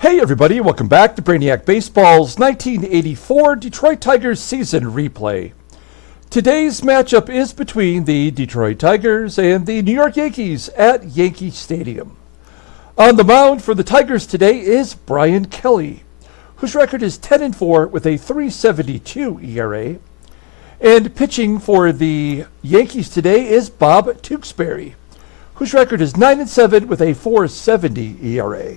Hey everybody, welcome back to Brainiac Baseball's 1984 Detroit Tigers season replay. Today's matchup is between the Detroit Tigers and the New York Yankees at Yankee Stadium. On the mound for the Tigers today is Bryan Kelly, whose record is 10-4 with a 3.72 ERA. And pitching for the Yankees today is Bob Tewksbury, whose record is 9-7 with a 4.70 ERA.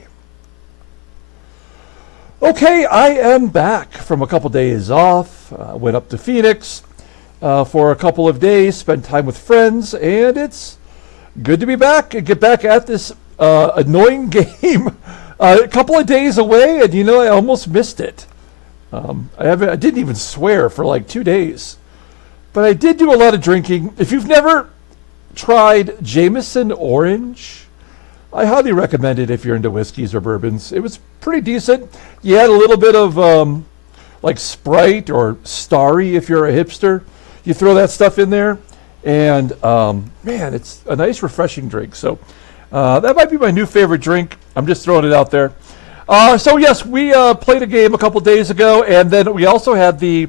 Okay, I am back from a couple days off. Went up to Phoenix for a couple of days, spent time with friends, and it's good to be back and get back at this annoying game. A couple of days away, and you know, I almost missed it. I didn't even swear for like 2 days. But I did do a lot of drinking. If you've never tried Jameson Orange, I highly recommend it if you're into whiskeys or bourbons. It was pretty decent. You had a little bit of like Sprite or Starry if you're a hipster. You throw that stuff in there, and man, it's a nice, refreshing drink. So that might be my new favorite drink. I'm just throwing it out there. So yes, we played a game a couple days ago, and then we also had the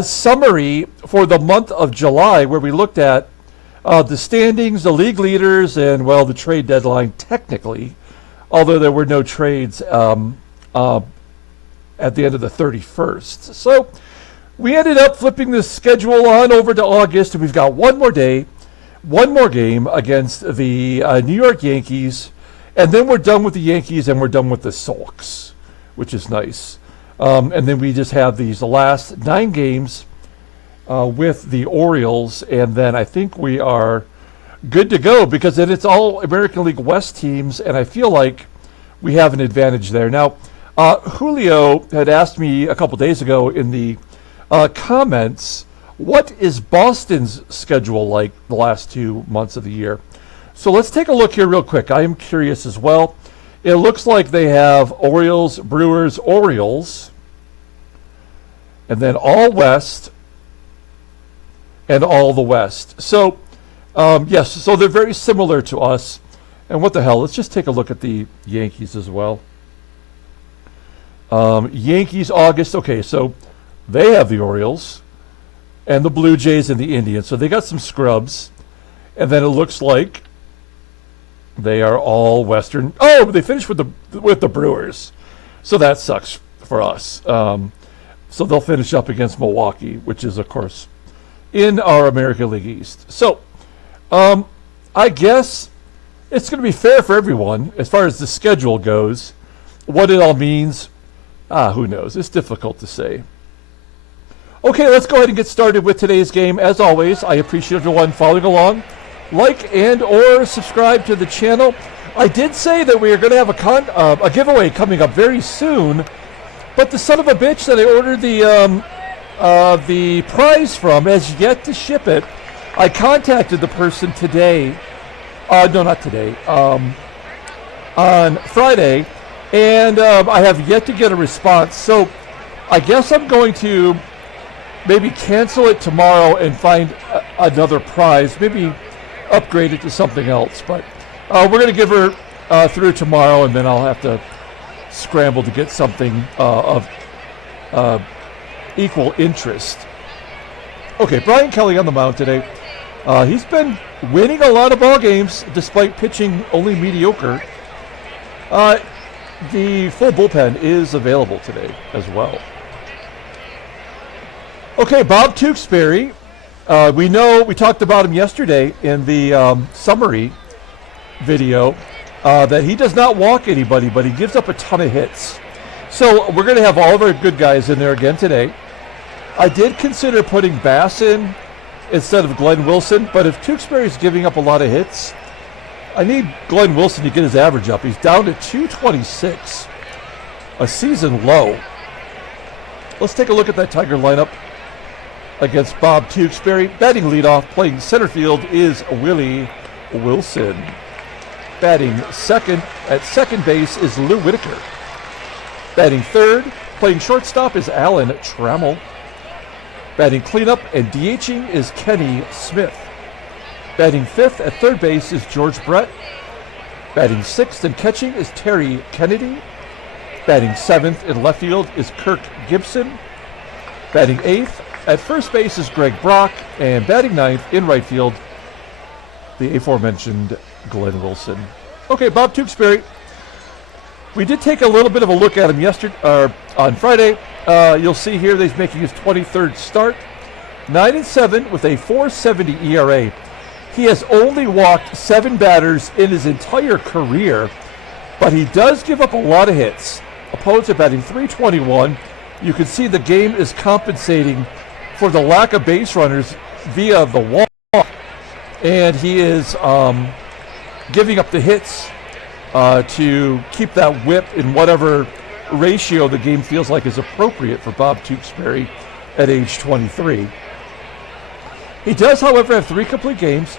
summary for the month of July, where we looked at the standings, the league leaders, and, well, the trade deadline technically, although there were no trades at the end of the 31st. So we ended up flipping the schedule on over to August, and we've got one more day, one more game against the New York Yankees, and then we're done with the Yankees and we're done with the Sox, which is nice. And then we just have the last 9 games with the Orioles, and then I think we are good to go, because then it's all American League West teams, and I feel like we have an advantage there. Now, Julio had asked me a couple days ago in the comments, what is Boston's schedule like the last 2 months of the year? So let's take a look here real quick. I am curious as well. It looks like they have Orioles, Brewers, Orioles, and then all West, and all the West. So, yes, so they're very similar to us. And what the hell, let's just take a look at the Yankees as well. Yankees, August, okay, so they have the Orioles, and the Blue Jays and the Indians. So they got some scrubs. And then it looks like they are all Western. Oh, they finished with the Brewers. So that sucks for us. So they'll finish up against Milwaukee, which is, of course, in our American League East. So I guess it's going to be fair for everyone as far as the schedule goes. What it all means, who knows? It's difficult to say. Okay, let's go ahead and get started with today's game. As always, I appreciate everyone following along. Like and or subscribe to the channel. I did say that we are going to have a giveaway coming up very soon, but the son of a bitch that I ordered the prize from has yet to ship it. I contacted the person today. No, not today. On Friday, and I have yet to get a response. So I guess I'm going to maybe cancel it tomorrow and find another prize. Maybe upgrade it to something else. But we're going to give her through tomorrow, and then I'll have to scramble to get something of equal interest. Okay, Bryan Kelly on the mound today. He's been winning a lot of ball games despite pitching only mediocre. The full bullpen is available today as well. Okay, Bob Tewksbury. We talked about him yesterday in the summary video, that he does not walk anybody, but he gives up a ton of hits. So we're going to have all of our good guys in there again today. I did consider putting Bass in instead of Glenn Wilson, but if Tewksbury's giving up a lot of hits, I need Glenn Wilson to get his average up. He's down to 226, a season low. Let's take a look at that Tiger lineup against Bob Tewksbury. Batting leadoff, playing center field, is Willie Wilson. Batting second at second base is Lou Whitaker. Batting third, playing shortstop, is Alan Trammell. Batting cleanup and DHing is Kenny Smith. Batting fifth at third base is George Brett. Batting sixth and catching is Terry Kennedy. Batting 7th in left field is Kirk GIBSON. Batting 8th at first base is Greg Brock. And batting 9th in right field, the aforementioned Glenn Wilson. Okay, Bob Tewksbury. We did take a little bit of a look at him on Friday. You'll see here that he's making his 23rd start. 9-7 with a .470 ERA. He has only walked 7 batters in his entire career, but he does give up a lot of hits. Opponents are batting .321. You can see the game is compensating for the lack of base runners via the walk, and he is giving up the hits to keep that whip in whatever ratio the game feels like is appropriate for Bob Tewksbury at age 23. He does, however, have 3 complete games,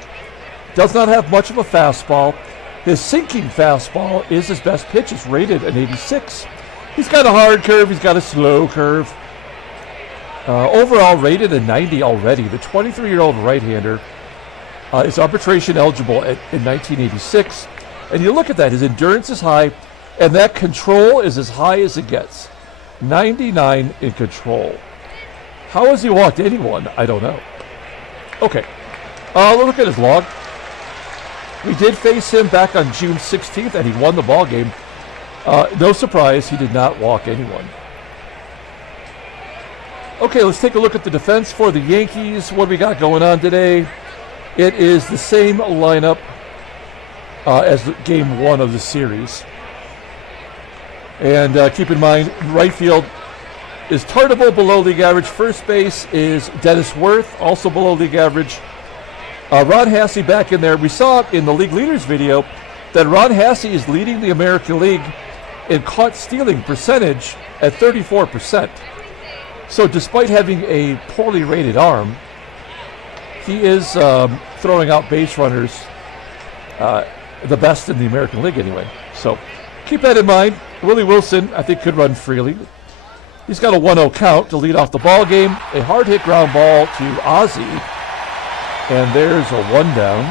does not have much of a fastball. His sinking fastball is his best pitch. It's rated an 86. He's got a hard curve. He's got a slow curve. Overall rated a 90 already. The 23-year-old right-hander is arbitration eligible in 1986. And you look at that. His endurance is high, and that control is as high as it gets. 99 in control. How has he walked anyone? I don't know. Okay. Look at his log. We did face him back on June 16th, and he won the ball game. No surprise, he did not walk anyone. Okay, let's take a look at the defense for the Yankees. What do we got going on today? It is the same lineup as game 1 of the series. And keep in mind, right field is TARTABULL, below league average. First base is Dennis Worth, also below league average. Ron Hassey back in there. We saw in the league leaders video that Ron Hassey is leading the American League in caught stealing percentage at 34%. So despite having a poorly rated arm, he is throwing out base runners the best in the American League anyway. So keep that in mind. Willie Wilson, I think, could run freely. He's got a 1-0 count to lead off the ball game. A hard hit ground ball to Ozzie. And there's a 1 down.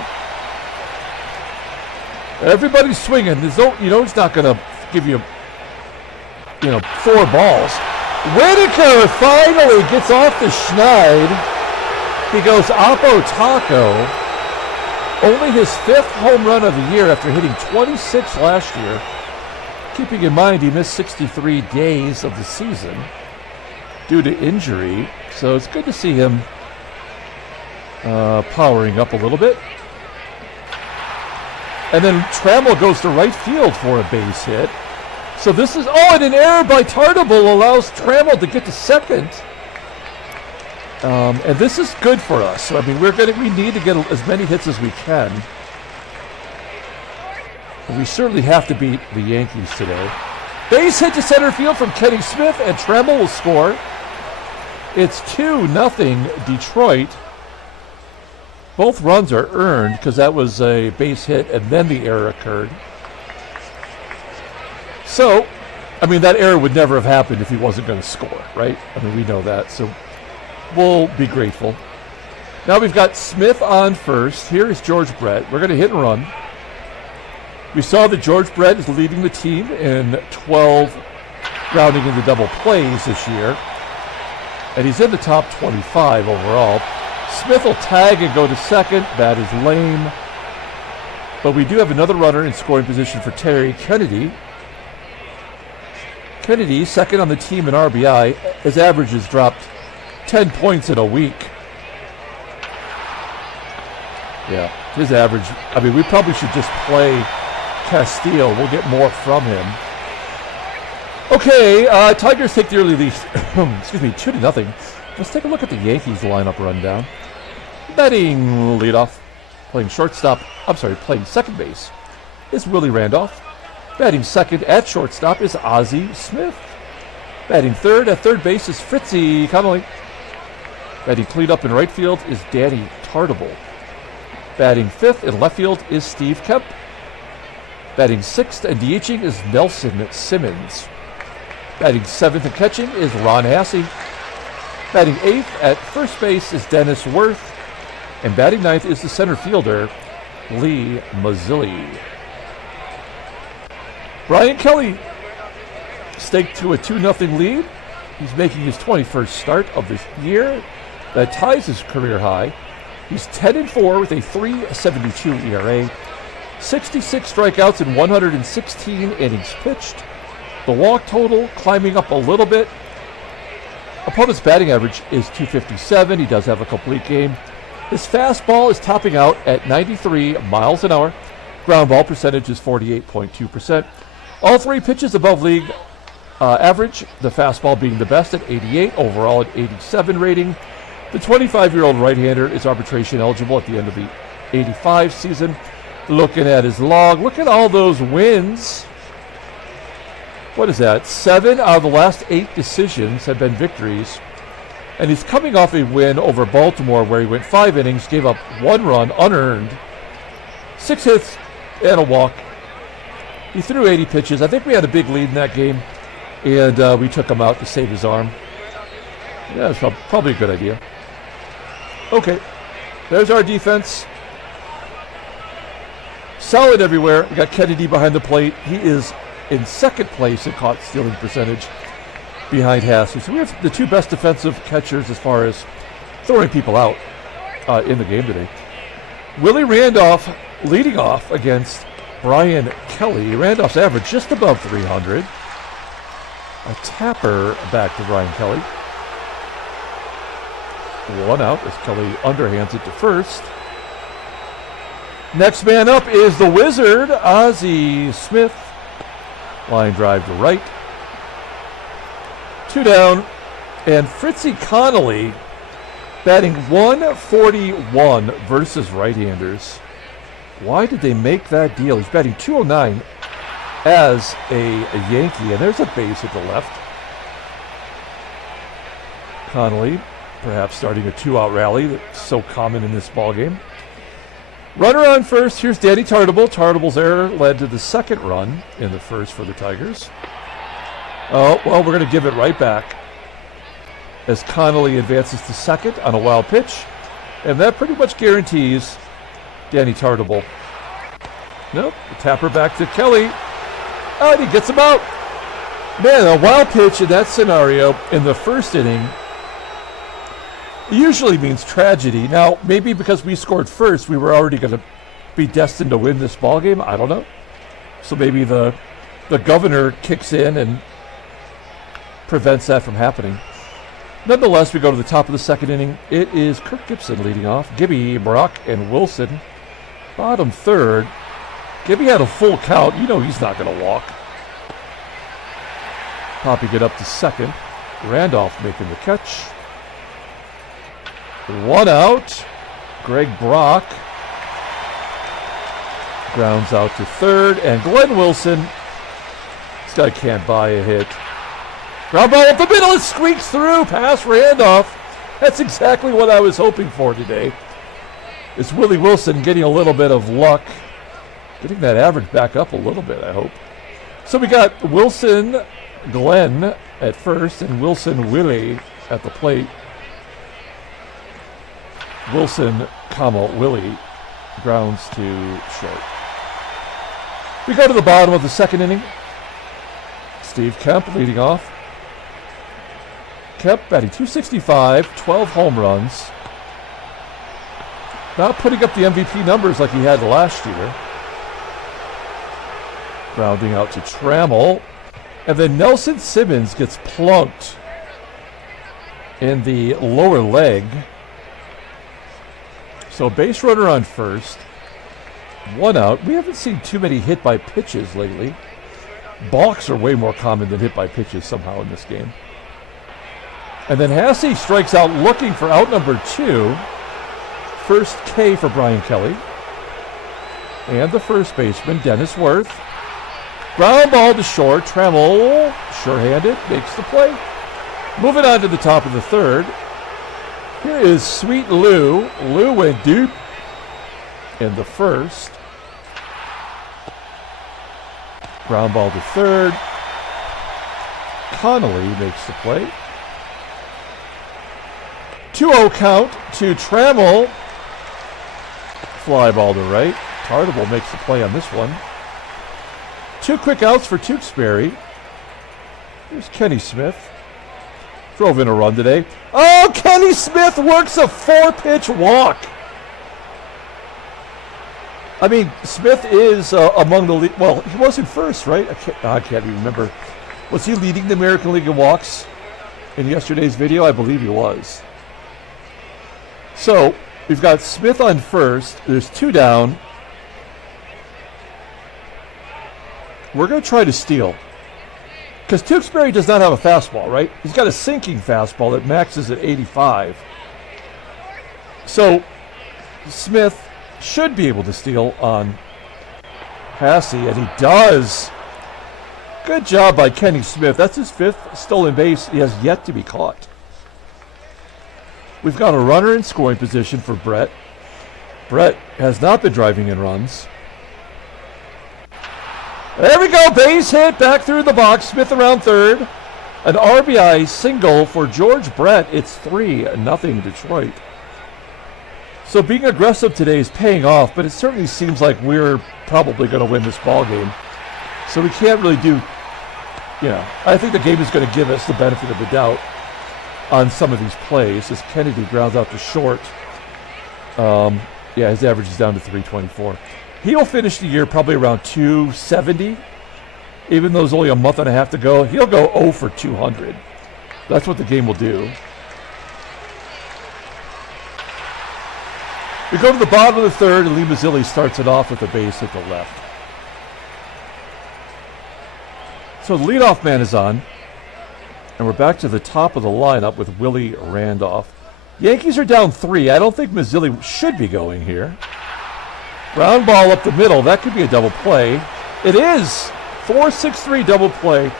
Everybody's swinging. There's no, he's not going to give you, 4 balls. Whitaker finally gets off the schneid. He goes Oppo Taco. Only his 5th home run of the year after hitting 26 last year. Keeping in mind he missed 63 days of the season due to injury. So it's good to see him powering up a little bit. And then Trammell goes to right field for a base hit. So this is, and an error by TARTABULL allows Trammell to get to second. And this is good for us. So, I mean, we need to get as many hits as we can. And we certainly have to beat the Yankees today. Base hit to center field from Kenny Smith, and Trammell will score. It's 2-0 Detroit. Both runs are earned because that was a base hit and then the error occurred. So, I mean, that error would never have happened if he wasn't going to score, right? I mean, we know that. So we'll be grateful. Now we've got Smith on first. Here is George Brett. We're going to hit and run. We saw that George Brett is leading the team in 12 grounding into double plays this year. And he's in the top 25 overall. Smith will tag and go to second. That is lame. But we do have another runner in scoring position for Terry Kennedy. Kennedy, second on the team in RBI. His average has dropped 10 points in a week. Yeah, his average. I mean, we probably should just play Castillo. We'll get more from him. Okay, Tigers take the early lead. Excuse me, 2-0. Let's take a look at the Yankees lineup rundown. Batting leadoff, playing second base is Willie Randolph. Batting second at shortstop is Ozzie Smith. Batting third at third base is Fritzie Connolly. Batting cleanup in right field is Danny TARTABULL. Batting fifth in left field is Steve KEMP. Batting sixth and DHing is Nelson Simmons. Batting seventh and catching is Ron Hassey. Batting eighth at first base is Dennis Worth. And batting ninth is the center fielder, Lee Mazzilli. Brian Kelly staked to a 2-0 lead. He's making his 21st start of this year. That ties his career high. He's 10-4 with a 3.72 ERA, 66 strikeouts in 116 innings pitched. The walk total climbing up a little bit. Opponent's batting average is .257. He does have a complete game. His fastball is topping out at 93 miles an hour. Ground ball percentage is 48.2%. All three pitches above league average, the fastball being the best at 88, overall at 87 rating. The 25-year-old right-hander is arbitration eligible at the end of the 85 season. Looking at his log, look at all those wins. What is that? 7 out of the last 8 decisions have been victories. And he's coming off a win over Baltimore where he went 5 innings, gave up 1 run, unearned, 6 hits, and a walk. He threw 80 pitches. I think we had a big lead in that game, and we took him out to save his arm. Yeah, it's probably a good idea. Okay, there's our defense. Solid everywhere. We got Kennedy behind the plate. He is in second place in caught stealing percentage behind HASSEY. So we have the 2 best defensive catchers as far as throwing people out in the game today. Willie Randolph leading off against Bryan Kelly. Randolph's average just above 300. A tapper back to Bryan Kelly. 1 out as Kelly underhands it to first. Next man up is the Wizard, Ozzie Smith. Line drive to right. 2 down. And Fritzie CONNALLY batting .141 versus right-handers. Why did they make that deal? He's batting .209 as a Yankee, and there's a base at the left. CONNALLY perhaps starting a 2-out rally that's so common in this ballgame. Runner on first. Here's Danny Tartabull. Tartabull's error led to the second run in the first for the Tigers. Oh, well, we're going to give it right back as CONNALLY advances to second on a wild pitch. And that pretty much guarantees Danny Tartabull. Nope, the tapper back to Kelly. Oh, and he gets him out. Man, a wild pitch in that scenario in the first inning usually means tragedy. Now, maybe because we scored first, we were already going to be destined to win this ballgame. I don't know. So maybe the governor kicks in and prevents that from happening. Nonetheless, we go to the top of the second inning. It is Kirk GIBSON leading off. Gibby, Brock, and Wilson. Bottom third. Gibby had a full count. You know he's not going to walk. Popping it up to second. Randolph making the catch. 1 out. Greg Brock grounds out to third. And Glenn Wilson. This guy can't buy a hit. Ground ball up the middle. It squeaks through past Randolph. That's exactly what I was hoping for today. It's Willie Wilson getting a little bit of luck. Getting that average back up a little bit, I hope. So we got Wilson, Glenn at first, and Wilson, Willie at the plate. Wilson, Willie grounds to short. We go to the bottom of the second inning. Steve Kemp leading off. Kemp batting .265, 12 home runs. Not putting up the MVP numbers like he had last year. Grounding out to Trammell. And then Nelson Simmons gets plunked in the lower leg. So base runner on first. 1 out. We haven't seen too many hit by pitches lately. Balks are way more common than hit by pitches somehow in this game. And then HASSEY strikes out looking for out number 2. First K for Bryan Kelly. And the first baseman, Dennis Worth. Ground ball to short. Trammell, sure-handed, makes the play. Moving on to the top of the third. Here is Sweet Lou. Lou went deep in the first. Ground ball to third. CONNALLY makes the play. 2-0 count to Trammell. Fly ball to right. Tartabull makes the play on this one. 2 quick outs for Tewksbury. Here's Kenny Smith. Drove in a run today. Oh, Kenny Smith works a 4-pitch walk. I mean, Smith is among the lead. Well, he was in first, right? I can't even remember. Was he leading the American League in walks in yesterday's video? I believe he was. So we've got Smith on first. There's 2 down. We're going to try to steal. Because Tewksbury does not have a fastball, right? He's got a sinking fastball that maxes at 85. So Smith should be able to steal on HASSEY, and he does. Good job by Kenny Smith. That's his 5th stolen base. He has yet to be caught. We've got a runner in scoring position for Brett. Brett has not been driving in runs. There we go, base hit back through the box. Smith around third. An RBI single for George Brett. It's 3-0 Detroit. So being aggressive today is paying off, but it certainly seems like we're probably going to win this ball game. So we can't really do, I think the game is going to give us the benefit of the doubt on some of these plays as Kennedy grounds out to short. His average is down to 324. He'll finish the year probably around 270. Even though there's only a month and a half to go, he'll go 0 for 200. That's what the game will do. We go to the bottom of the third, and MAZZILLI starts it off with a base hit to left. So the leadoff man is on, and we're back to the top of the lineup with Willie Randolph. Yankees are down 3. I don't think MAZZILLI should be going here. Ground ball up the middle. That could be a double play. It is. 4-6-3 double play.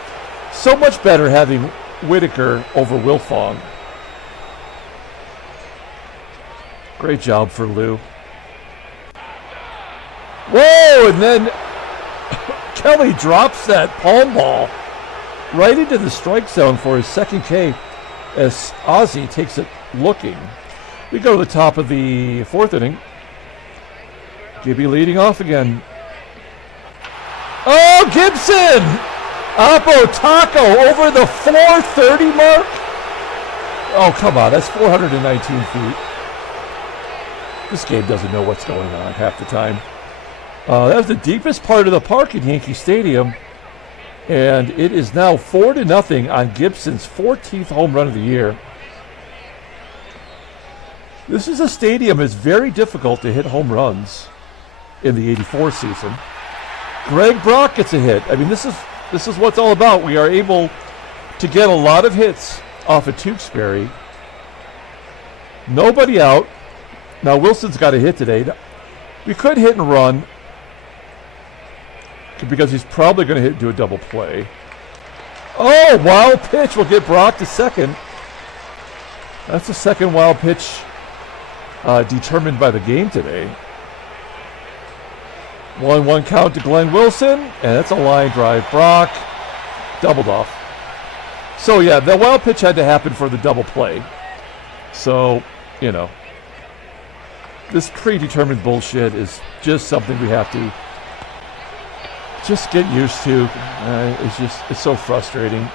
So much better having Whitaker over Wilfong. Great job for Lou. Whoa, and then Kelly drops that palm ball right into the strike zone for his second K as Ozzie takes it looking. We go to the top of the 4th inning. Gibby leading off again. Oh, GIBSON! Oppo Taco over the 430 mark. Oh, come on. That's 419 feet. This game doesn't know what's going on half the time. That was the deepest part of the park in Yankee Stadium. And it is now 4-0 on GIBSON's 14th home run of the year. This is a stadium that's very difficult to hit home runs in the 84 season. Greg Brock gets a hit. I mean, this is what's all about. We are able to get a lot of hits off of Tewksbury. Nobody out. Now Wilson's got a hit today. We could hit and run because he's probably going to do a double play. Oh, wild pitch will get Brock to second. That's the second wild pitch determined by the game today. 1-1 count to Glenn Wilson, and that's a line drive. Brock doubled off. So yeah, the wild pitch had to happen for the double play. So, this predetermined bullshit is just something we have to just get used to. It's so frustrating.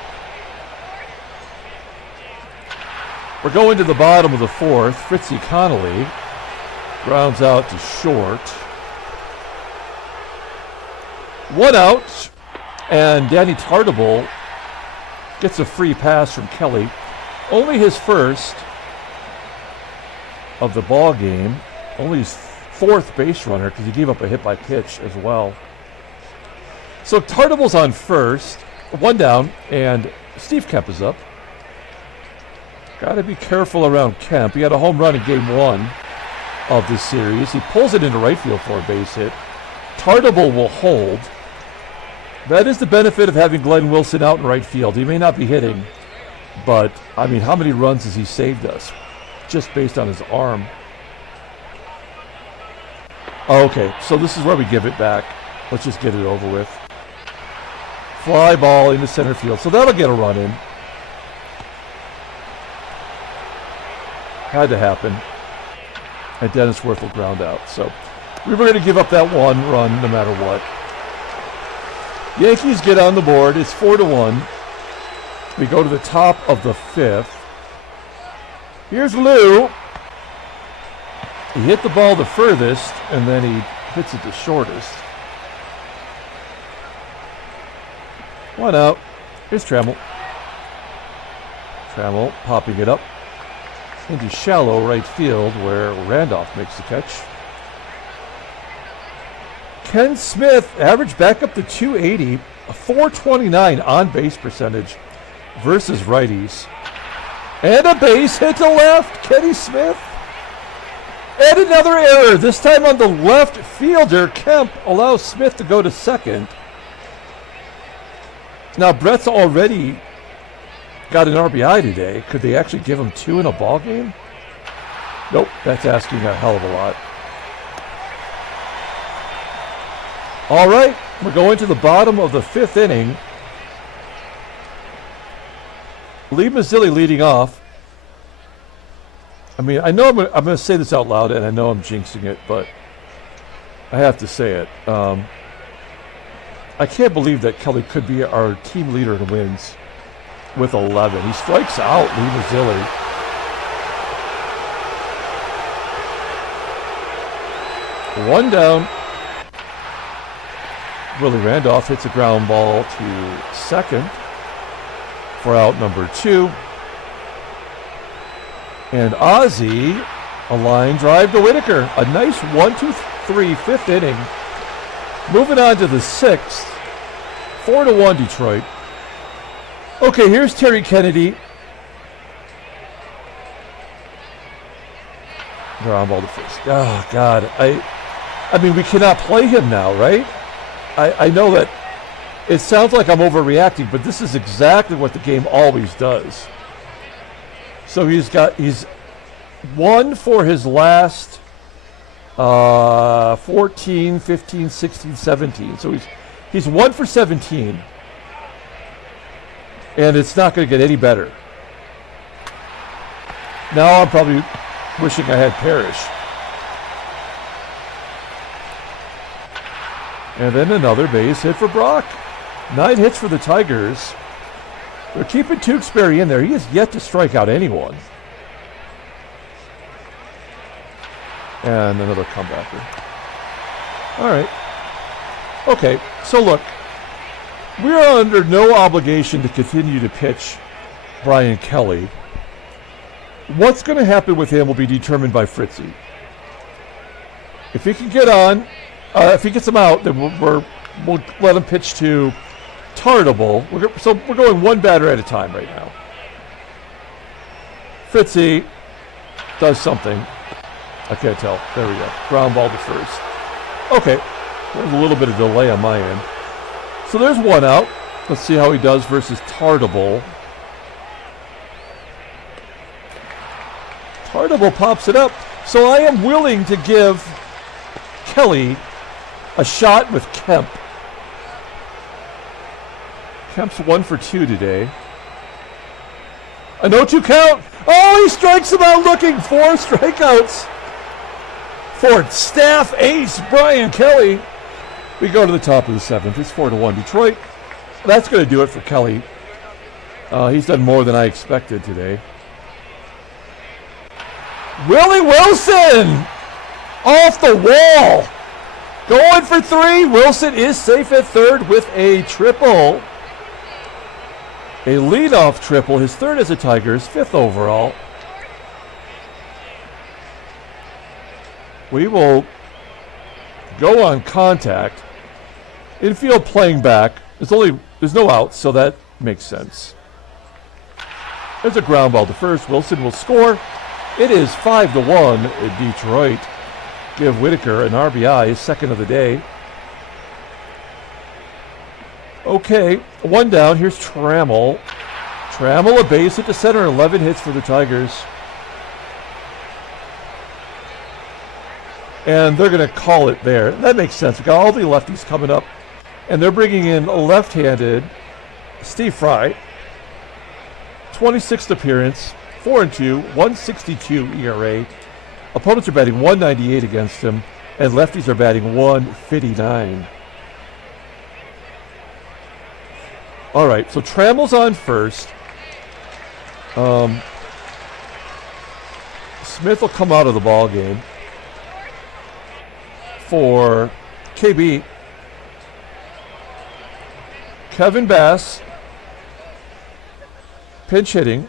We're going to the bottom of the 4th. Fritzie CONNALLY grounds out to short. 1 out, and Danny TARTABULL gets a free pass from Kelly. Only his first of the ball game. Only his 4th base runner because he gave up a hit by pitch as well. So TARTABULL's on first, 1 down, and Steve KEMP is up. Got to be careful around KEMP. He had a home run in game 1 of this series. He pulls it into right field for a base hit. TARTABULL will hold. That is the benefit of having Glenn Wilson out in right field. He may not be hitting, but, I mean, how many runs has he saved us just based on his arm? Okay, so this is where we give it back. Let's just get it over with. Fly ball into center field, so that'll get a run in. Had to happen. And Dennis Worth will ground out. So we were going to give up that 1 run no matter what. Yankees get on the board. It's 4-1. We go to the top of the 5th. Here's Lou. He hit the ball the furthest, and then he hits it the shortest. 1 out. Here's Trammell. Trammell popping it up into shallow right field where Randolph makes the catch. Ken Smith, average back up to 280, a 429 on base percentage versus righties. And a base hit to left, Kenny Smith. And another error, this time on the left fielder. Kemp allows Smith to go to second. Now, Brett's already got an RBI today. Could they actually give him 2 in a ball game? Nope, that's asking a hell of a lot. All right, we're going to the bottom of the 5th inning. Lee Mazzilli leading off. I mean, I know I'm going to say this out loud, and I know I'm jinxing it, but I have to say it. I can't believe that Kelly could be our team leader in wins with 11. He strikes out Lee Mazzilli. One down. Willie Randolph hits a ground ball to second for out number 2. And Ozzie, a line drive to Whitaker. A nice 1-2-3 5th inning. Moving on to the 6th. 4-1 Detroit. Okay, here's Terry Kennedy. Ground ball to first. Oh, God. I mean, we cannot play him now, right? I know that it sounds like I'm overreacting, but this is exactly what the game always does. So he's 1 for his last 14, 15, 16, 17. So he's 1 for 17. And it's not going to get any better. Now I'm probably wishing I had Parrish. And then another base hit for Brock. 9 hits for the Tigers. They're keeping Tewksbury in there. He has yet to strike out anyone. And another comebacker. All right. Okay, so look. We are under no obligation to continue to pitch Brian Kelly. What's going to happen with him will be determined by Fritzie. If he can get on, if he gets him out, then we'll let him pitch to TARTABULL. So we're going one batter at a time right now. Fritzie does something. I can't tell. There we go. Ground ball to first. Okay. There's a little bit of delay on my end. So there's 1 out. Let's see how he does versus TARTABULL. TARTABULL pops it up. So I am willing to give Kelly a shot with Kemp. Kemp's 1 for 2 today. A 0-2 count. Oh, he strikes him out looking. 4 strikeouts for staff ace Brian Kelly. We go to the top of the 7th. It's 4-1 Detroit. That's going to do it for Kelly. He's done more than I expected today. Willie Wilson off the wall. Going for 3. Wilson is safe at third with a triple. A leadoff triple. His 3rd as a Tigers, 5th overall. We will go on contact. Infield playing back. There's no outs, so that makes sense. There's a ground ball to first. Wilson will score. It is 5-1 in Detroit. Give Whitaker an RBI, his 2nd of the day. Okay, 1 down. Here's Trammell. Trammell a base hit to center. 11 hits for the Tigers. And they're going to call it there. That makes sense. We've got all the lefties coming up. And they're bringing in a left-handed Steve Fry. 26th appearance, 4-2, 162 ERA. Opponents are batting 198 against him, and lefties are batting 159. All right, so Trammell's on first. Smith will come out of the ball game for KB. Kevin Bass, pinch hitting.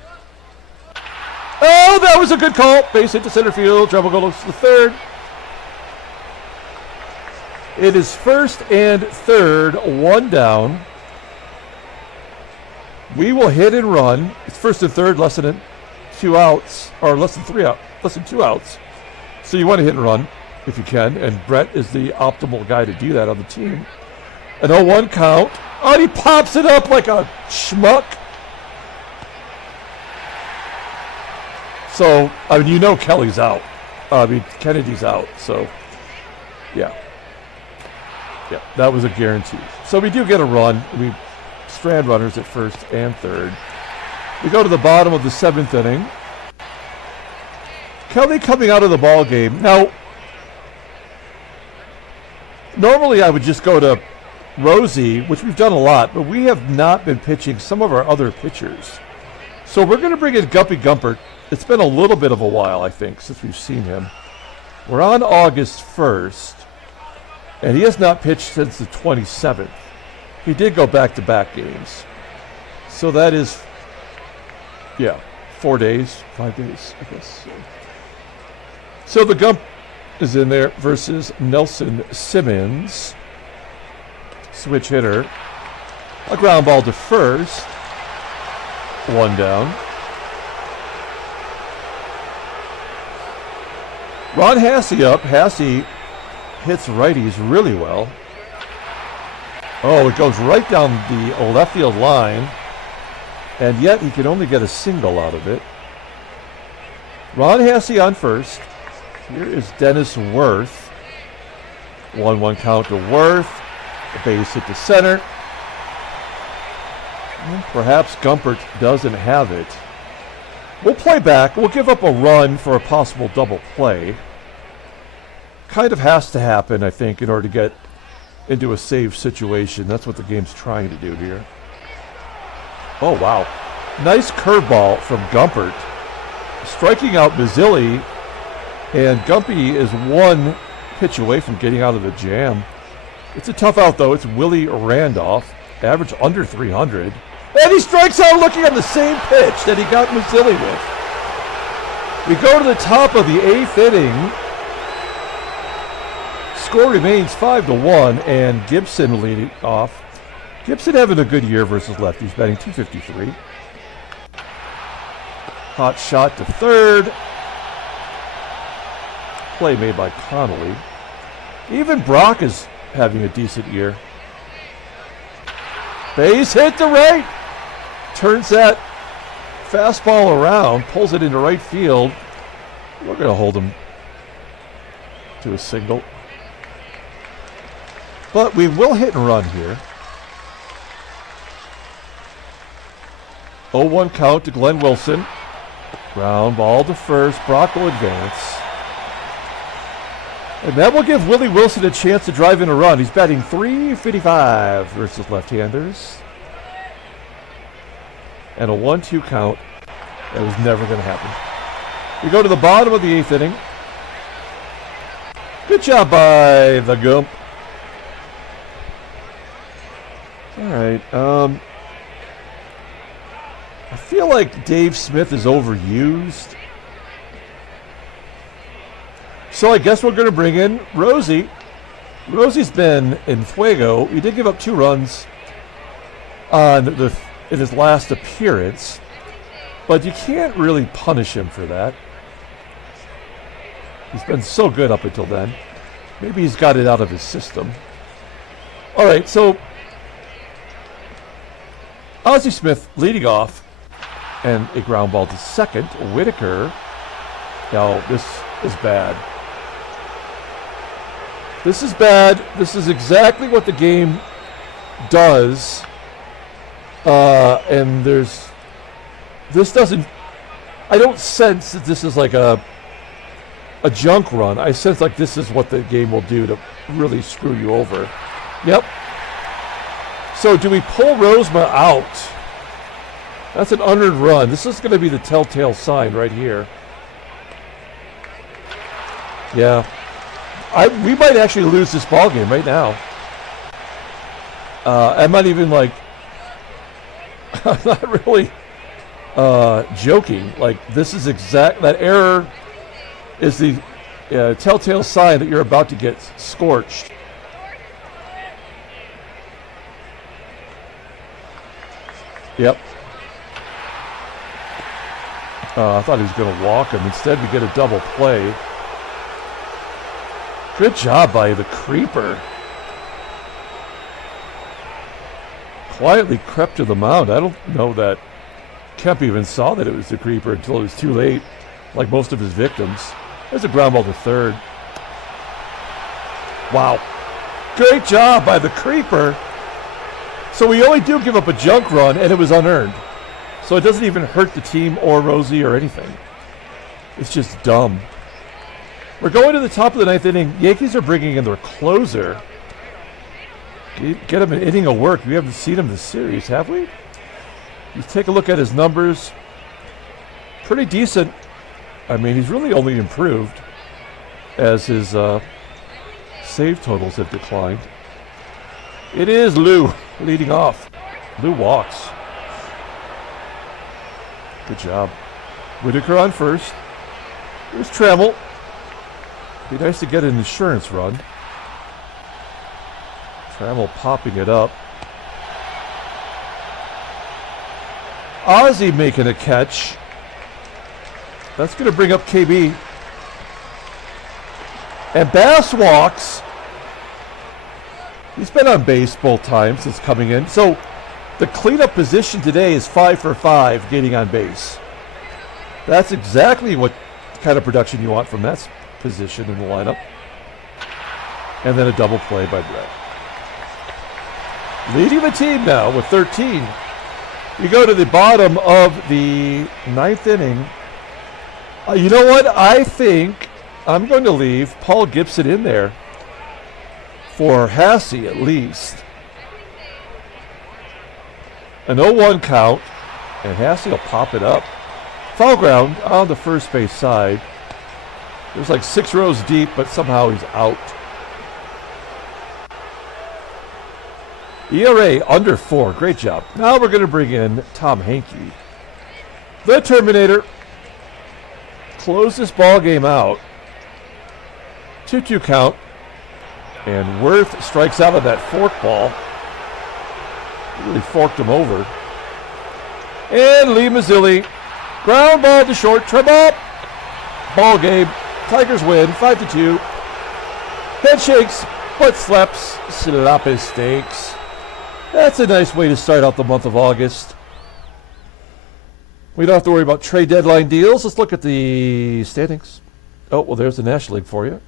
Oh, that was a good call. Base hit to center field. Trammell goes to the third. It is first and third, one down. We will hit and run. It's first and third, less than 2 outs, or less than 2 outs. So you want to hit and run if you can, and Brett is the optimal guy to do that on the team. An 0-1 count. Oh, and he pops it up like a schmuck. So, I mean, you know Kelly's out. Kennedy's out, so, yeah. Yeah, that was a guarantee. So we do get a run. We strand runners at first and third. We go to the bottom of the 7th inning. Kelly coming out of the ball game. Now, normally I would just go to Rosie, which we've done a lot, but we have not been pitching some of our other pitchers. So we're going to bring in Gumpy Gumpert. It's been a little bit of a while, I think, since we've seen him. We're on August 1st, and he has not pitched since the 27th. He did go back-to-back games. So that is, 4 days, 5 days, I guess. So the Gump is in there versus Nelson Simmons. Switch hitter. A ground ball to first. One down. Ron Hassey up. Hassey hits righties really well. Oh, it goes right down the left field line. And yet he can only get a single out of it. Ron Hassey on first. Here is Dennis Worth. 1-1 count to Worth. A base hit to center. Perhaps Gumpert doesn't have it. We'll play back. We'll give up a run for a possible double play. Kind of has to happen, I think, in order to get into a save situation. That's what the game's trying to do here. Oh, wow. Nice curveball from Gumpert. Striking out Mazzilli. And Gumpy is one pitch away from getting out of the jam. It's a tough out, though. It's Willie Randolph. Average under 300. And he strikes out looking at the same pitch that he got Mazzilli with. We go to the top of the 8th inning. Score remains 5-1, and Gibson leading off. Gibson having a good year versus lefties, batting .253. Hot shot to third. Play made by Connolly. Even Brock is having a decent year. Base hit to right. Turns that fastball around, pulls it into right field. We're going to hold him to a single. But we will hit and run here. 0-1 count to Glenn Wilson. Ground ball to first. Brock will advance. And that will give Willie Wilson a chance to drive in a run. He's batting .355 versus left-handers. And a 1-2 count. That was never going to happen. We go to the bottom of the 8th inning. Good job by the Gump. All right. I feel like Dave Smith is overused. So I guess we're going to bring in Rosie. Rosie's been in fuego. He did give up 2 runs in his last appearance, but you can't really punish him for that. He's been so good up until then. Maybe he's got it out of his system. All right, so Ozzie Smith leading off, and a ground ball to second. Whitaker. Now, this is bad. This is bad. This is exactly what the game does. And this doesn't, I don't sense that this is like a junk run. I sense like this is what the game will do to really screw you over. Yep. So do we pull Rosema out? That's an unearned run. This is going to be the telltale sign right here. Yeah. We might actually lose this ball game right now. I'm not even like... I'm not really joking. Like, this is exact... That error is the telltale sign that you're about to get scorched. Yep. I thought he was going to walk him. Instead, we get a double play. Good job by the creeper. Quietly crept to the mound. I don't know that Kemp even saw that it was the creeper until it was too late, like most of his victims. There's a ground ball to third. Wow. Great job by the creeper. So we only do give up a junk run, and it was unearned. So it doesn't even hurt the team or Rosie or anything. It's just dumb. We're going to the top of the ninth inning. Yankees are bringing in their closer. Get him an inning of work. We haven't seen him this series, have we? You take a look at his numbers. Pretty decent. I mean, he's really only improved as his save totals have declined. It is Lou leading off. Lou walks. Good job. Whitaker on first. Here's Trammell. Be nice to get an insurance run. Trammell popping it up. Ozzie making a catch. That's going to bring up KB. And Bass walks. He's been on base both times since coming in. So the cleanup position today is 5 for 5 getting on base. That's exactly what kind of production you want from that position in the lineup. And then a double play by Brett. Leading the team now with 13. We go to the bottom of the ninth inning. You know what? I think I'm going to leave Paul Gibson in there for HASSEY at least. An 0-1 count, and HASSEY will pop it up. Foul ground on the first base side. It was like 6 rows deep, but somehow he's out. ERA under 4. Great job. Now we're going to bring in Tom Hankey. The Terminator. Close this ball game out. 2-2 count. And Worth strikes out on that fork ball. Really forked him over. And Lee Mazzilli. Ground ball to short. Trim up. Ball game. Tigers win 5-2. Headshakes, butt slaps, sloppy steaks. That's a nice way to start out the month of August. We don't have to worry about trade deadline deals. Let's look at the standings. Oh, well, there's the National League for you.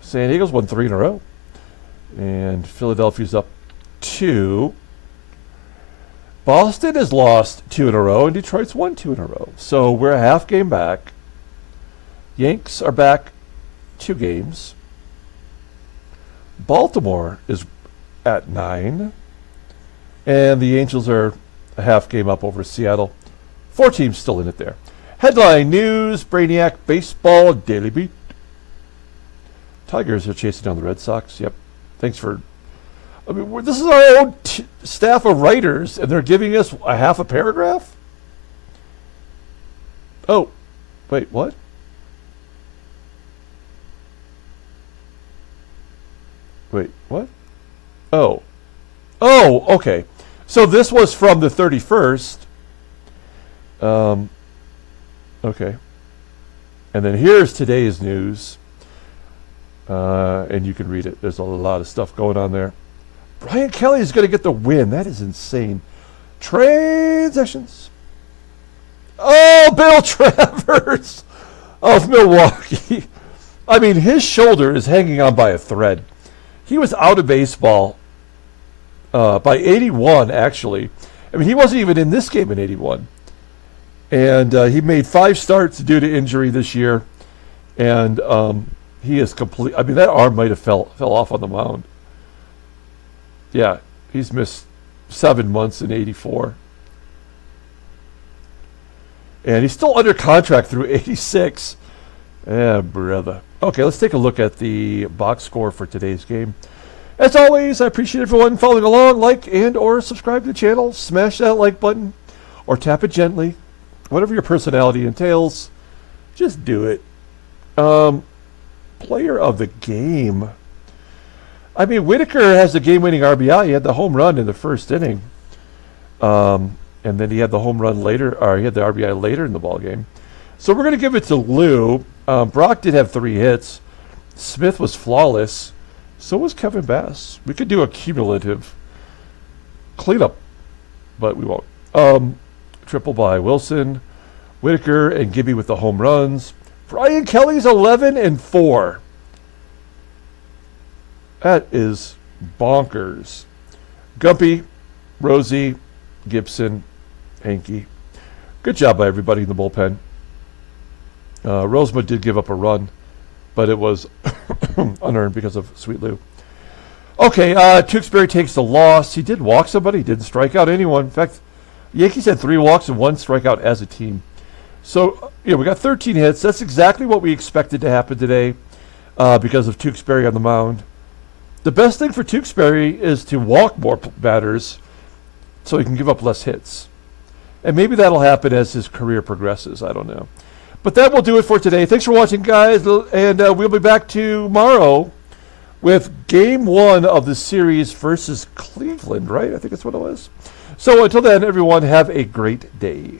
San Diego's won 3 in a row. And Philadelphia's up 2. Boston has lost 2 in a row, and Detroit's won 2 in a row. So we're a half game back. Yanks are back 2 games. Baltimore is at 9. And the Angels are a half game up over Seattle. 4 teams still in it there. Headline news, Brainiac Baseball Daily Beat. Tigers are chasing down the Red Sox. Yep. Thanks for... I mean, this is our own staff of writers, and they're giving us a half a paragraph? Oh, wait, what? Wait, what? Oh. Oh, okay. So this was from the 31st. Okay. And then here's today's news. And you can read it. There's a lot of stuff going on there. Brian Kelly is going to get the win. That is insane. Transactions. Oh, Bill Travers of Milwaukee. I mean, his shoulder is hanging on by a thread. He was out of baseball by 81, actually. I mean, he wasn't even in this game in 81. And he made 5 starts due to injury this year. And he is complete. I mean, that arm might have fell off on the mound. Yeah, he's missed 7 months in 84. And he's still under contract through 86. Yeah, brother. Okay, let's take a look at the box score for today's game. As always, I appreciate everyone following along. Like and or subscribe to the channel. Smash that like button or tap it gently. Whatever your personality entails, just do it. Player of the game. I mean, Whitaker has the game-winning RBI. He had the home run in the first inning. And then he had the home run later, or he had the RBI later in the ball game. So we're going to give it to Lou. Brock did have 3 hits. Smith was flawless. So was Kevin Bass. We could do a cumulative cleanup, but we won't. Triple by Wilson, Whitaker, and Gibby with the home runs. Brian Kelly's 11 and 4. That is bonkers. Gumpy, Rosie, Gibson, Hanky. Good job by everybody in the bullpen. Rosema did give up a run, but it was unearned because of Sweet Lou. Okay, Tewksbury takes the loss. He did walk somebody. He didn't strike out anyone. In fact, Yankees had 3 walks and 1 strikeout as a team. So, we got 13 hits. That's exactly what we expected to happen today because of Tewksbury on the mound. The best thing for Tewksbury is to walk more batters so he can give up less hits. And maybe that'll happen as his career progresses. I don't know. But that will do it for today. Thanks for watching, guys. And we'll be back tomorrow with Game 1 of the series versus Cleveland, right? I think that's what it was. So until then, everyone, have a great day.